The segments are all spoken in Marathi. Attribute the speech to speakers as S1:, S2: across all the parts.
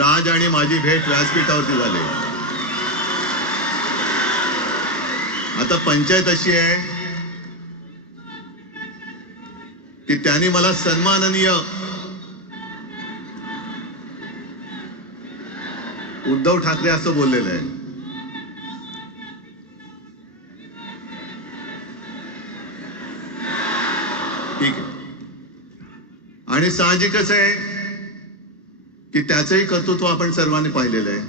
S1: राज आणि माझी भेट व्यासपीठावरती झाली आता पंचायत अशी आहे की त्यांनी मला सन्माननीय उद्धव ठाकरे असं बोललेलं आहे ठीक आहे आणि साहजिकच आहे की त्याचंही कर्तृत्व आपण सर्वांनी पाहिलेलं आहे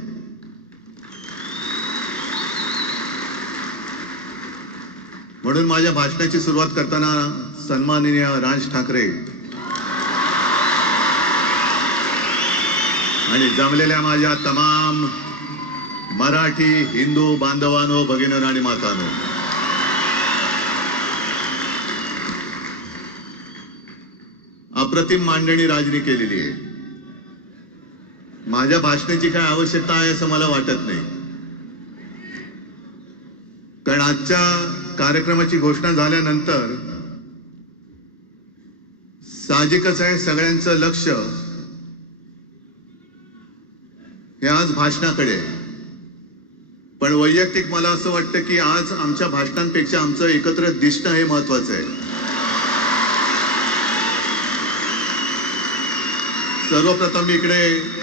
S1: म्हणून माझ्या भाषणाची सुरुवात करताना सन्माननीय राज ठाकरे आणि जमलेल्या माझ्या तमाम मराठी हिंदू बांधवानो भगिनो आणि मातानो अप्रतिम मांडणी राजनी केलेली आहे माझ्या भाषणाची काय आवश्यकता आहे असं मला वाटत नाही कारण आजच्या कार्यक्रमाची घोषणा झाल्यानंतर साहजिकच आहे सगळ्यांचं लक्ष हे आज भाषणाकडे आहे पण वैयक्तिक मला असं वाटतं की आज आमच्या भाषणांपेक्षा आमचं एकत्र दिसणं हे महत्वाचं आहे सर्वप्रथम इकडे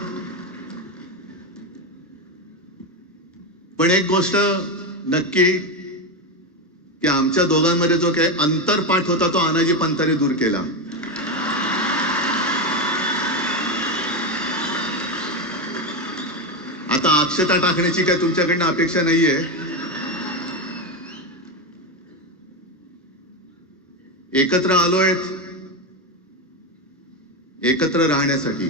S1: पण एक गोष्ट नक्की की आमच्या दोघांमध्ये जो काही अंतरपाठ होता तो आनाजी पंतांनी दूर केला आता अक्षता टाकण्याची काय तुमच्याकडनं अपेक्षा नाहीये एकत्र आलोय एकत्र राहण्यासाठी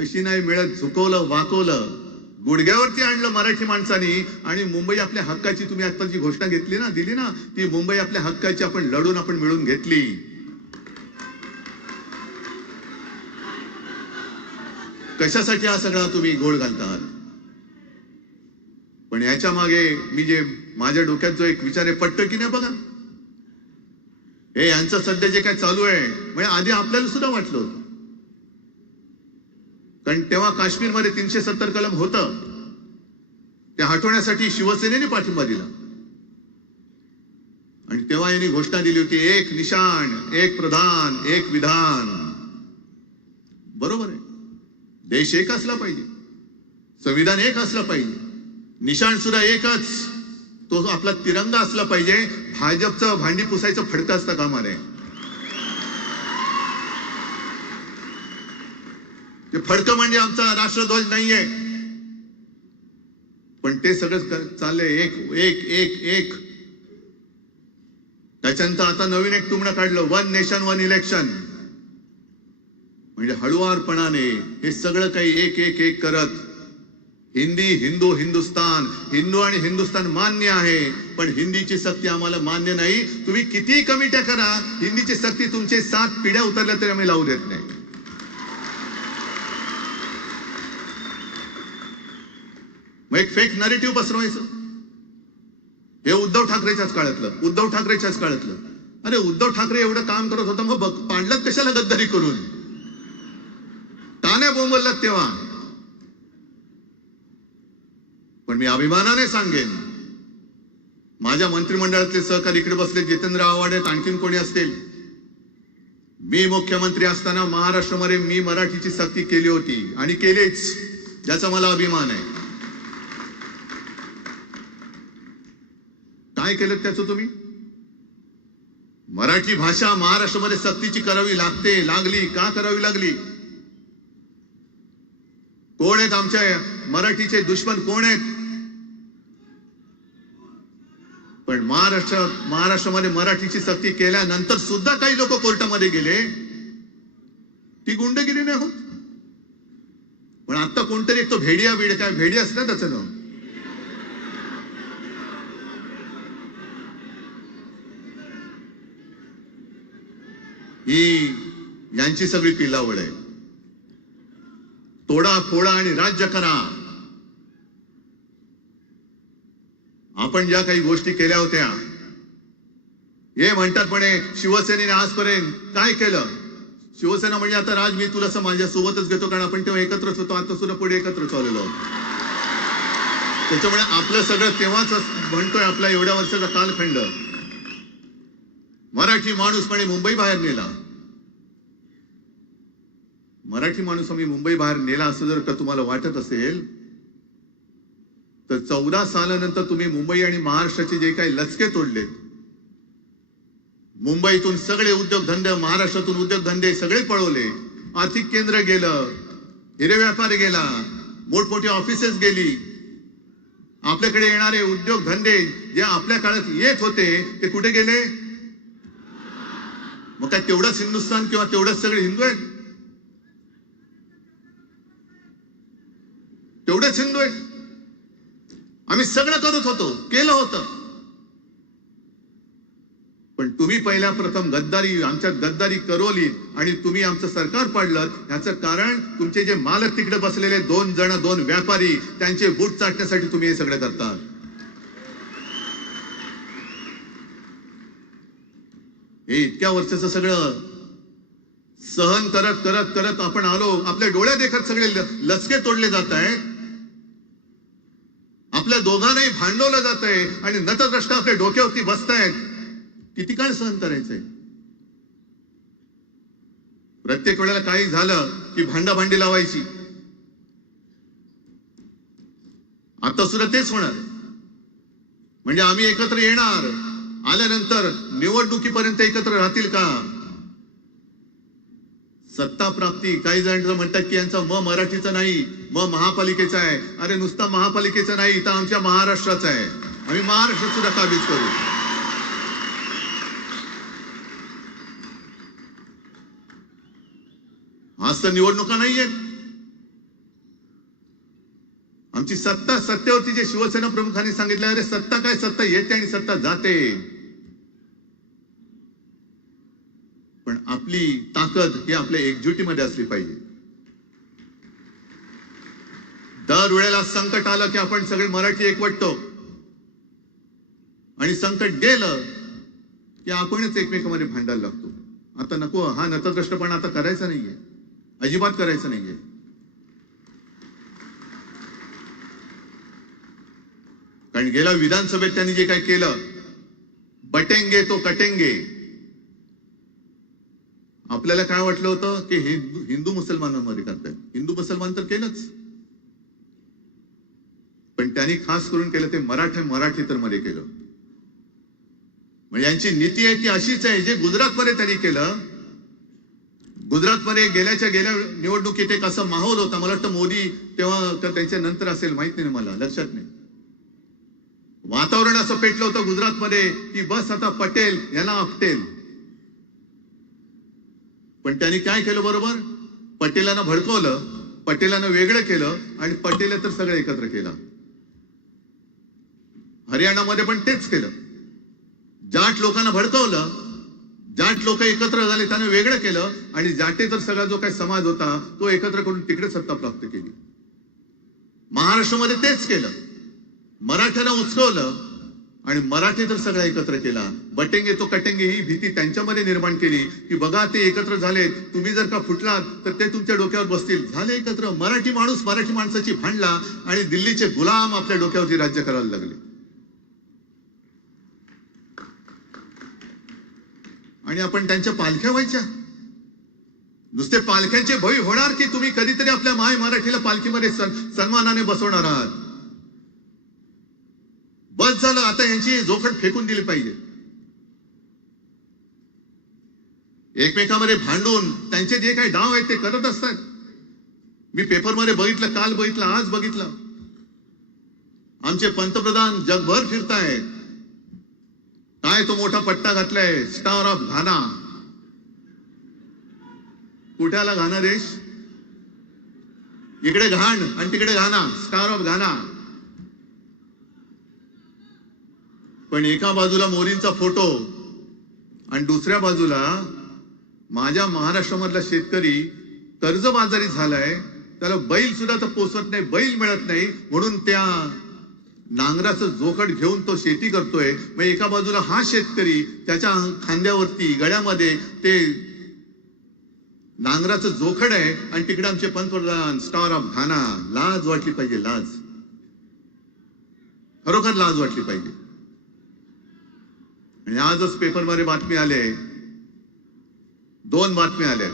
S1: कशी नाही मिळत झुकवलं वाकवलं गुडघ्यावरती आणलं मराठी माणसानी आणि मुंबई आपल्या हक्काची तुम्ही आता जी घोषणा घेतली ना दिली ना ती मुंबई आपल्या हक्काची आपण लढून आपण मिळून घेतली कशासाठी हा सगळा तुम्ही गोळ घालतात पण याच्या मागे मी जे माझ्या डोक्यात जो एक विचार आहे पट्ट की नाही बघा हे यांचं सध्या जे काय चालू आहे म्हणजे आधी आपल्याला सुद्धा वाटलं होतं कारण तेव्हा काश्मीरमध्ये तीनशे सत्तर कलम होतं ते हटवण्यासाठी शिवसेनेने पाठिंबा दिला आणि तेव्हा यांनी घोषणा दिली होती एक निशाण एक प्रधान एक विधान बरोबर आहे देश एक असला पाहिजे संविधान एक असलं पाहिजे निशाण सुद्धा एकच तो आपला तिरंगा असला पाहिजे भाजपचं भांडी पुसायचं फडकं असतं कामाला आहे ते फडकं म्हणजे आमचा राष्ट्रध्वज नाहीये पण ते सगळं चाललंय एक एक एक एक त्याच्यानंतर आता नवीन एक तुम्हाला काढलं वन नेशन वन इलेक्शन म्हणजे हळुवारपणाने हे सगळं काही एक एक एक करत हिंदी हिंदू हिंदुस्तान हिंदू आणि हिंदुस्तान मान्य आहे पण हिंदीची सक्ती आम्हाला मान्य नाही तुम्ही कमी कमिट्या करा हिंदीची सक्ती तुमचे सात पिढ्या उतरल्या तरी आम्ही लावू देत नाही मग एक फेक नरेटिव्ह पसरवायचं हे उद्धव ठाकरेच्याच काळातलं उद्धव ठाकरेच्याच काळातलं अरे उद्धव ठाकरे एवढं काम करत होता मग बघ पांडलात कशाला गद्दारी करून ताने बोंबललात तेव्हा पण मी अभिमानाने सांगेन माझ्या मंत्रिमंडळातले सहकारी इकडे बसले जितेंद्र आव्हाड आहेत आणखीन कोणी असतील मी मुख्यमंत्री असताना महाराष्ट्रामध्ये मी मराठीची सक्ती केली होती आणि केलीच ज्याचा मला अभिमान आहे काय केलं त्याचं तुम्ही मराठी भाषा महाराष्ट्रामध्ये सक्तीची करावी लागते लागली का करावी लागली कोण आहेत आमच्या मराठीचे दुश्मन कोण आहेत पण महाराष्ट्र महाराष्ट्रामध्ये मराठीची सक्ती केल्यानंतर सुद्धा काही लोक कोर्टामध्ये गेले ती गुंडगिरी नाही होत पण आता कोणतरी तो भेडिया बीड काय भेडिया असणार त्याचं नाव ही यांची सगळी पिलावळ आहे तोडा फोडा आणि राज्य करा आपण ज्या काही गोष्टी केल्या होत्या हे म्हणतात म्हणे शिवसेनेने आजपर्यंत काय केलं शिवसेना म्हणजे आता राज मी तुला माझ्या सोबतच घेतो कारण आपण तेव्हा एकत्रच होतो आता सुद्धा पुढे एकत्र चाललेलो त्याच्यामुळे आपलं सगळं तेव्हाच म्हणतोय आपला एवढ्या वर्षाचा कालखंड मराठी माणूस म्हणे मुंबई बाहेर नेला मराठी माणूस आम्ही मुंबई बाहेर नेला असं जर का तुम्हाला वाटत असेल तर चौदा सालानंतर तुम्ही मुंबई आणि महाराष्ट्राचे जे काही लचके तोडले मुंबईतून सगळे उद्योगधंदे महाराष्ट्रातून उद्योगधंदे सगळे पळवले आर्थिक केंद्र गेलं हिरे व्यापारी गेला मोठमोठी ऑफिसेस गेली आपल्याकडे येणारे उद्योगधंदे जे आपल्या काळात येत होते ते कुठे गेले मग काय तेवढंच हिंदुस्थान किंवा तेवढंच सगळे हिंदू आहेत तेवढेच हिंदू आहे आम्ही सगळं करत होतो केलं होतं पण तुम्ही पहिल्या प्रथम गद्दारी आमच्या गद्दारी करवली आणि तुम्ही आमचं सरकार पाडलं याचं कारण तुमचे जे मालक तिकडे बसलेले दोन जण दोन व्यापारी त्यांचे बूट चाटण्यासाठी तुम्ही हे सगळं करता हे इतक्या वर्षाचं सगळं सहन करत करत करत आपण आलो आपल्या डोळ्या देखत सगळे लचके तोडले जात आहेत आपल्या दोघांनाही भांडवलं जात आहे आणि नतद्रष्टा आपल्या डोक्यावरती बसतायत किती काय सहन करायचंय प्रत्येक वेळेला काही झालं की भांडी लावायची आता सुद्धा तेच होणार म्हणजे आम्ही एकत्र येणार आल्यानंतर निवडणुकीपर्यंत एकत्र राहतील का सत्ता प्राप्ती काही जण म्हणतात की यांचा म मराठीचा नाही म महापालिकेचा आहे अरे नुसता महापालिकेचा नाही तर आमच्या महाराष्ट्राचा आहे आम्ही महाराष्ट्र सुद्धा काबीज करू आज तर निवडणुका नाहीये आमची सत्ता सत्तेवरती जे शिवसेना प्रमुखांनी सांगितलं अरे सत्ता काय सत्ता येते आणि सत्ता जाते पण आपली ताकद ही आपल्या एकजुटीमध्ये असली पाहिजे दर वेळेला संकट आलं की आपण सगळे मराठी एकवटतो आणि संकट गेलं की आपणच एकमेकांमध्ये भांडायला लागतो आता नको हा पण आता करायचा नाहीये अजिबात करायचं नाहीये कारण गेल्या विधानसभेत त्यांनी जे काही केलं बटेंगे तो कटेंगे आपल्याला काय वाटलं होतं की हिंदू हिंदू मुसलमानांमध्ये करताय हिंदू मुसलमान तर केलंच पण त्यांनी खास करून केलं ते मराठे मराठी तर मध्ये केलं म्हणजे यांची नीती आहे ती अशीच आहे जे गुजरातमध्ये त्यांनी केलं गुजरातमध्ये गेल्याच्या गेल्या निवडणुकीत एक असा माहोल होता मला वाटतं मोदी तेव्हा तर त्यांच्या नंतर असेल माहित नाही मला लक्षात नाही वातावरण असं पेटलं होतं गुजरात मध्ये की बस आता पटेल यांना आपटेल पण त्यांनी काय केलं बरोबर पटेलांना भडकवलं पटेलांना वेगळं केलं आणि पटेल तर सगळं एकत्र केलं हरियाणामध्ये पण तेच केलं जाट लोकांना भडकवलं जाट लोक एकत्र झाले त्याने वेगळं केलं आणि जाटे तर सगळा जो काही समाज होता तो एकत्र करून तिकडे सत्ता प्राप्त केली महाराष्ट्रामध्ये तेच केलं मराठ्यांना उचकवलं आणि मराठी तर सगळा एकत्र केला बटेंगे तो कटेंगे ही भीती त्यांच्यामध्ये निर्माण केली की बघा ते एकत्र झाले तुम्ही जर का फुटलात तर ते तुमच्या डोक्यावर बसतील झाले एकत्र मराठी माणूस मराठी माणसाची भांडला आणि दिल्लीचे गुलाम आपल्या डोक्यावरती राज्य करायला लागले आणि आपण त्यांच्या पालख्या व्हायच्या नुसते पालख्यांचे भय होणार की तुम्ही कधीतरी आपल्या माय मराठीला पालखीमध्ये सन्मानाने बसवणार आहात झालं आता यांची जोखड फेकून दिली पाहिजे एकमेकांमध्ये भांडून त्यांचे जे काही डाव आहेत ते करत असतात मी पेपर मध्ये बघितलं काल बघितलं आज बघितलं आमचे पंतप्रधान जगभर फिरतायत काय तो मोठा पट्टा घातलाय स्टार ऑफ घाना कुठ्याला घाना देश इकडे घाण आणि तिकडे घाना स्टार ऑफ घाना पण एका बाजूला मोरींचा फोटो आणि दुसऱ्या बाजूला माझ्या महाराष्ट्रामधला शेतकरी कर्जबाजारी झालाय त्याला बैल सुद्धा तर पोसत नाही बैल मिळत नाही म्हणून त्या नांगराचं जोखड घेऊन तो शेती करतोय मग एका बाजूला हा शेतकरी त्याच्या खांद्यावरती गळ्यामध्ये ते नांगराचं जोखड आहे आणि तिकडे आमचे पंतप्रधान स्टार ऑफ घाना लाज वाटली पाहिजे लाज खरोखर लाज वाटली पाहिजे म्हणजे आजच मध्ये बातमी आले दोन बातम्या आल्या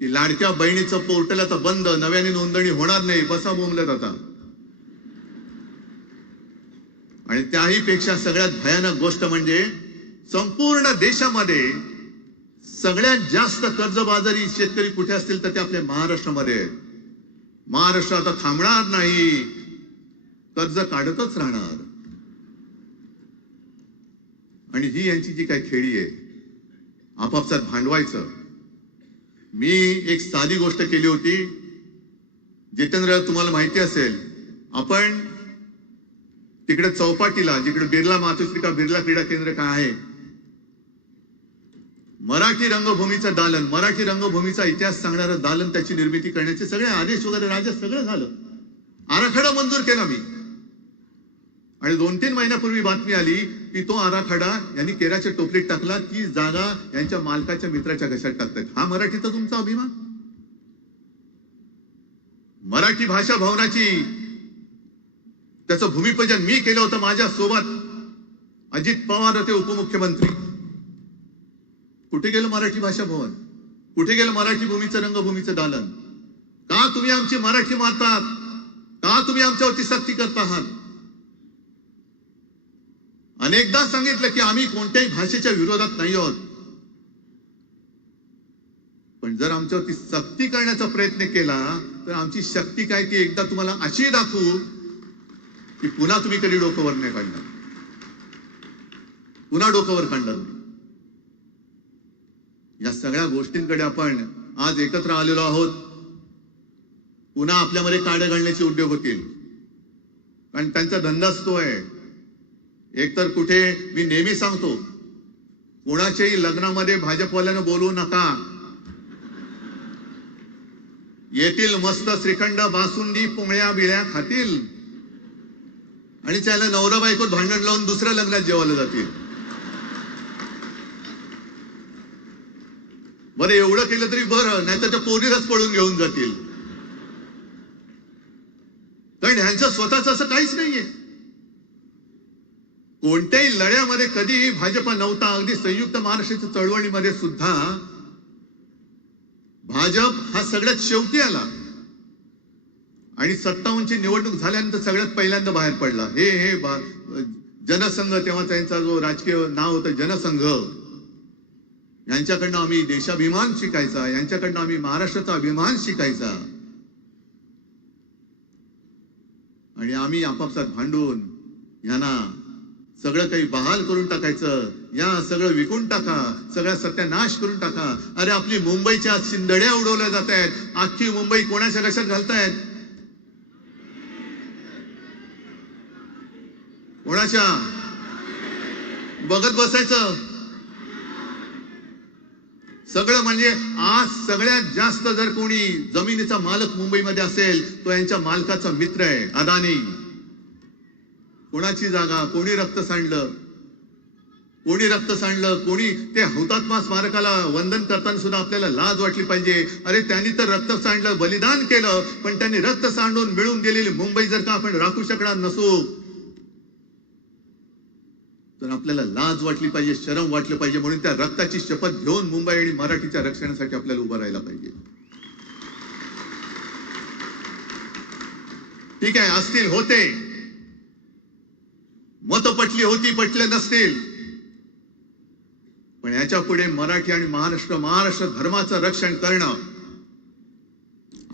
S1: की लाडक्या बहिणीचं पोर्टल आता बंद नव्याने नोंदणी होणार नाही बसा बोमला आता आणि त्याही पेक्षा सगळ्यात भयानक गोष्ट म्हणजे संपूर्ण देशामध्ये सगळ्यात जास्त कर्जबाजारी शेतकरी कुठे असतील तर ते आपल्या महाराष्ट्रामध्ये महाराष्ट्र आता थांबणार नाही कर्ज काढतच राहणार आणि ही यांची जी काही खेळी आहे आपापसात भांडवायचं मी एक साधी गोष्ट केली होती जितेंद्र तुम्हाला माहिती असेल आपण तिकडे चौपाटीला जिकडे बिर्ला मातोश्री का बिर्ला क्रीडा केंद्र काय आहे मराठी रंगभूमीचं दालन मराठी रंगभूमीचा इतिहास सांगणारं दालन त्याची निर्मिती करण्याचे सगळे आदेश वगैरे राजा सगळं झालं आराखडा मंजूर केला मी आणि दोन तीन महिन्यापूर्वी बातमी आली तो आराखडा यांनी केराच्या टोपलीत टाकला ती जागा यांच्या मालकाच्या मित्राच्या घशात टाकतात हा मराठीचा तुमचा अभिमान मराठी भाषा भवनाची त्याचं भूमिपूजन मी केलं होतं माझ्या सोबत अजित पवार होते उपमुख्यमंत्री कुठे गेलं मराठी भाषा भवन कुठे गेलं मराठी भूमीचं रंगभूमीचं दालन का तुम्ही आमची मराठी मारतात का तुम्ही आमच्यावरती सक्ती करता आहात अनेकदा सांगितलं की आम्ही कोणत्याही भाषेच्या विरोधात नाही आहोत पण जर आमच्यावरती सक्ती करण्याचा प्रयत्न केला तर आमची शक्ती काय ती एकदा तुम्हाला अशी दाखवू की पुन्हा तुम्ही कधी डोकंवर नाही काढणार पुन्हा डोकंवर काढणार नाही या सगळ्या गोष्टींकडे आपण आज एकत्र आलेलो आहोत पुन्हा आपल्यामध्ये काड घालण्याचे उद्योग होतील कारण त्यांचा धंदाच तो आहे एकतर कुठे मी नेहमी सांगतो कोणाच्याही लग्नामध्ये भाजपवाल्यानं बोलू नका येतील मस्त श्रीखंड बासुंदी पोळ्या बिळ्या खातील आणि त्याला नवरा बायको भांडण लावून दुसऱ्या लग्नात जेवायला जातील बरं एवढं केलं तरी बरं नाहीतर तर त्या पोरीलाच पळून घेऊन जातील कारण ह्यांचं स्वतःच असं काहीच नाहीये कोणत्याही लढ्यामध्ये कधीही भाजपा नव्हता अगदी संयुक्त महाराष्ट्राच्या चळवळीमध्ये सुद्धा भाजप हा सगळ्यात शेवटी आला आणि सत्तावन्नची निवडणूक झाल्यानंतर सगळ्यात पहिल्यांदा बाहेर पडला हे हे जनसंघ तेव्हा त्यांचा जो राजकीय नाव होतं जनसंघ यांच्याकडनं आम्ही देशाभिमान शिकायचा यांच्याकडनं आम्ही महाराष्ट्राचा अभिमान शिकायचा आणि आम्ही आपापसात भांडून यांना सगळं काही बहाल करून टाकायचं या सगळं विकून टाका सगळ्या नाश करून टाका अरे आपली मुंबईच्या शिंदड्या उडवल्या जात आहेत आजची मुंबई कोणाच्या कशात घालतायत कोणाच्या बघत बसायचं सगळं म्हणजे आज सगळ्यात जास्त जर कोणी जमिनीचा मालक मुंबईमध्ये असेल तो यांच्या मालकाचा मित्र आहे अदानी कोणाची जागा कोणी रक्त सांडलं कोणी रक्त सांडलं कोणी ते हौतात्मा स्मारकाला वंदन करताना सुद्धा आपल्याला लाज वाटली पाहिजे अरे त्यांनी तर रक्त सांडलं बलिदान केलं पण त्यांनी रक्त सांडून मिळून गेलेली मुंबई जर का आपण राखू शकणार नसू तर आपल्याला लाज वाटली पाहिजे शरम वाटलं पाहिजे म्हणून त्या रक्ताची शपथ घेऊन मुंबई आणि मराठीच्या रक्षणासाठी आपल्याला उभं राहायला पाहिजे ठीक आहे असतील होते मत पटली होती पटले नसतील पण याच्या पुढे मराठी आणि महाराष्ट्र महाराष्ट्र धर्माचं रक्षण करणं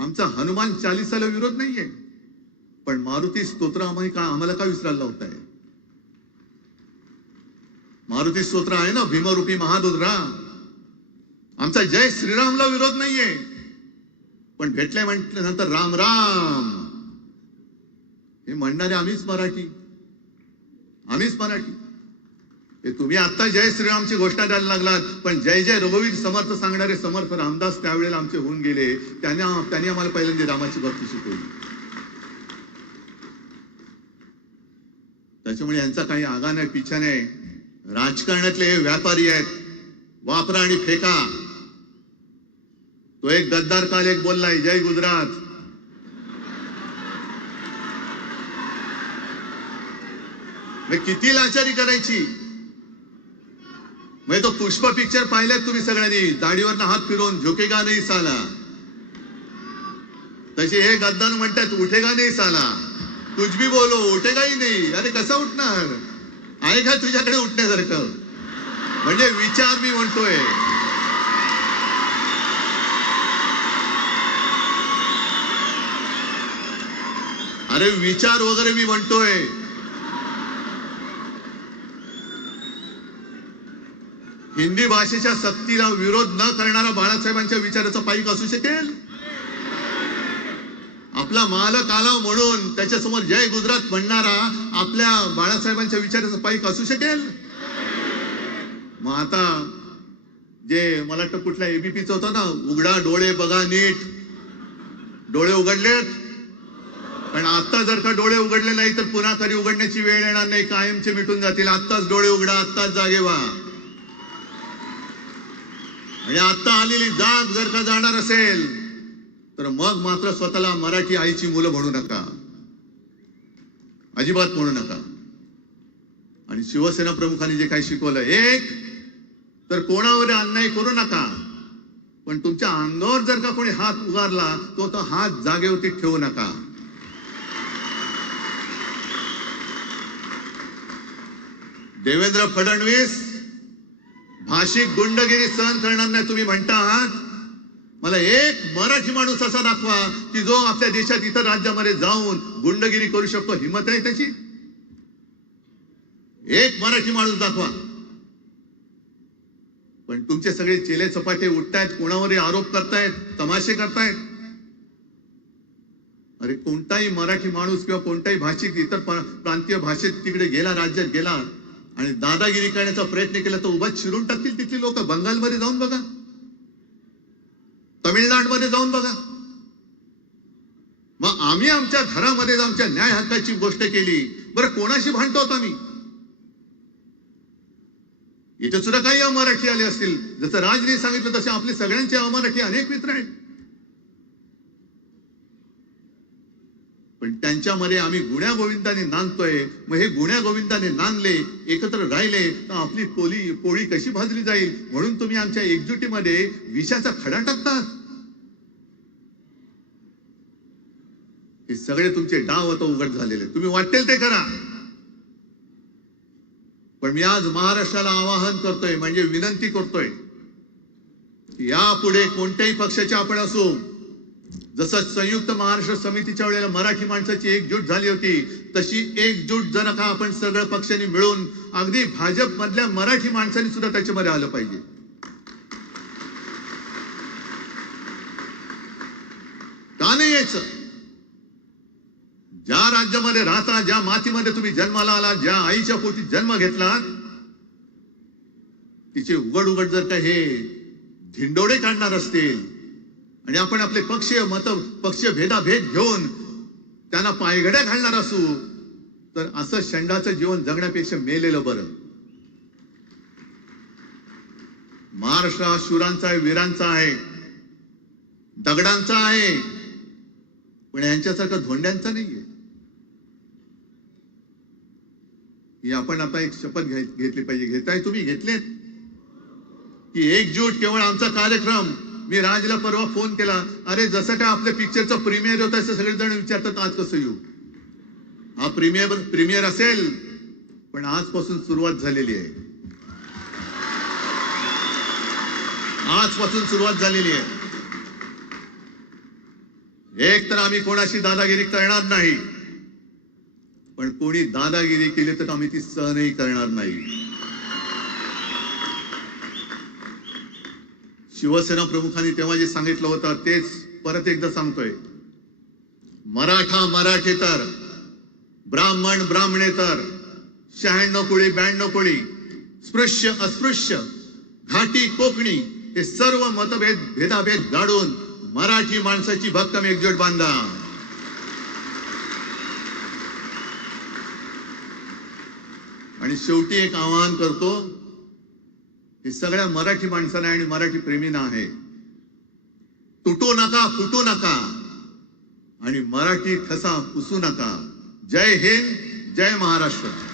S1: आमचा हनुमान चालिसाला विरोध नाहीये पण मारुती स्तोत्र आम्ही का आम्हाला का विसरायला होत आहे मारुती स्तोत्र आहे ना भीमरूपी राम आमचा जय श्रीरामला विरोध नाहीये पण भेटले म्हटल्यानंतर राम राम हे म्हणणारे आम्हीच मराठी मराठी तुम्ही आता जय श्रीरामची घोषणा द्यायला लागलात पण जय जय रघुवीर समर्थ सांगणारे समर्थ रामदास त्यावेळेला आमचे होऊन गेले त्यांना त्यांनी आम्हाला पहिल्यांदा रामाची भक्ती शिकवली त्याच्यामुळे यांचा काही आगा नाही पिछा नाही राजकारणातले व्यापारी आहेत वापरा आणि फेका तो एक गद्दार काल एक बोललाय जय गुजरात मी किती लाचारी करायची म्हणजे तो पुष्प पिक्चर पाहिलाय तुम्ही सगळ्यांनी दाढीवर हात फिरवून झोकेगा नाही साला तसे हे गद्दान म्हणतात उठेगा नाही साला तुझ भी बोलो काही नाही अरे कसा उठणार आहे का तुझ्याकडे उठण्यासारखं म्हणजे विचार मी म्हणतोय अरे विचार वगैरे मी म्हणतोय हिंदी भाषेच्या सक्तीला विरोध न करणारा बाळासाहेबांच्या विचाराचा पाईक असू शकेल आपला मालक आला म्हणून त्याच्यासमोर जय गुजरात म्हणणारा आपल्या बाळासाहेबांच्या विचाराचा पाईक असू शकेल मग आता जे मला वाटतं कुठल्या एबीपीच होता ना उघडा डोळे बघा नीट डोळे उघडलेत पण आता जर का डोळे उघडले नाही तर पुन्हा कधी उघडण्याची वेळ येणार नाही कायमचे मिटून जातील आत्ताच डोळे उघडा आत्ताच जागे व्हा आणि म्हणजे आता आलेली जाग जर का जाणार असेल तर मग मात्र स्वतःला मराठी आईची मुलं म्हणू नका अजिबात म्हणू नका आणि शिवसेना प्रमुखांनी जे काही शिकवलं एक तर कोणावर अन्याय करू नका पण तुमच्या अंगावर जर का कोणी हात उगारला तो तो हात जागेवरती ठेवू नका देवेंद्र फडणवीस भाषिक गुंडगिरी सहन करणार नाही तुम्ही म्हणता मला एक मराठी माणूस असा दाखवा की जो आपल्या देशात इतर राज्यामध्ये जाऊन गुंडगिरी करू शकतो हिंमत आहे त्याची एक मराठी माणूस दाखवा पण तुमचे सगळे चेले चपाटे उठतायत कोणावरही आरोप करतायत तमाशे करतायत अरे कोणताही मराठी माणूस किंवा कोणताही भाषिक इतर प्रांतीय भाषेत तिकडे गेला राज्यात गेला आणि दादागिरी करण्याचा प्रयत्न केला तर उभा चिरून टाकतील तिथली लोक बंगालमध्ये जाऊन बघा तमिळनाडूमध्ये जाऊन बघा मग आम्ही आमच्या घरामध्ये आमच्या न्याय हक्काची गोष्ट केली बरं कोणाशी भांडतो आम्ही इथे सुद्धा काही अमराठी आले असतील जसं राजने सांगितलं तसे आपले सगळ्यांचे अमराठी अनेक मित्र आहेत पण त्यांच्यामध्ये आम्ही गुण्या गोविंदाने नांदतोय मग हे गुण्या गोविंदाने नांदले एकत्र राहिले तर आपली पोली पोळी कशी भाजली जाईल म्हणून तुम्ही आमच्या एकजुटीमध्ये विषाचा खडा टाकतात हे सगळे तुमचे डाव आता उघड झालेले तुम्ही वाटेल ते करा पण मी आज महाराष्ट्राला आवाहन करतोय म्हणजे विनंती करतोय यापुढे कोणत्याही पक्षाचे आपण असू जसं संयुक्त महाराष्ट्र समितीच्या वेळेला मराठी माणसाची एकजूट झाली होती तशी एकजूट जर का आपण सगळ्या पक्षांनी मिळून अगदी भाजप मधल्या मराठी माणसांनी सुद्धा त्याच्यामध्ये आलं पाहिजे का नाही यायच ज्या राज्यामध्ये राहता ज्या मातीमध्ये तुम्ही जन्माला आला ज्या आईच्या पोटी जन्म घेतला तिचे उघड उघड जर का हे धिंडोडे काढणार असतील आणि आपण आपले पक्षीय मत पक्षीय भेदाभेद घेऊन त्यांना पायघड्या घालणार असू तर असं शंडाचं जीवन जगण्यापेक्षा मेलेलं बरं महाराष्ट्र हा शूरांचा आहे वीरांचा आहे दगडांचा आहे पण यांच्यासारखा धोंड्यांचा नाहीये ही आपण आता एक शपथ घेतली पाहिजे घेताय तुम्ही घेतलेत की एकजूट केवळ आमचा कार्यक्रम मी राजला परवा फोन केला अरे जसं काय आपल्या पिक्चरचा प्रीमियर होता असं जण विचारतात आज कसं येऊ हा प्रीमियर प्रीमियर असेल पण आजपासून सुरुवात झालेली आहे आजपासून सुरुवात झालेली आहे एक तर आम्ही कोणाशी दादागिरी करणार नाही पण कोणी दादागिरी केली तर आम्ही ती सहनही करणार नाही शिवसेना प्रमुखांनी तेव्हा जे सांगितलं होतं तेच परत एकदा सांगतोय मराठा मराठे तर ब्राह्मण ब्राह्मणे तर शहाण्णव कोळी ब्याण्णव कोळी स्पृश्य अस्पृश्य घाटी कोकणी हे सर्व मतभेद भेदाभेद गाडून मराठी माणसाची भक्कम एकजोट बांधा आणि शेवटी एक आवाहन करतो हे सगळ्या मराठी माणसांना आणि मराठी प्रेमींना आहे तुटू नका फुटू नका आणि मराठी ठसा पुसू नका जय हिंद जय महाराष्ट्र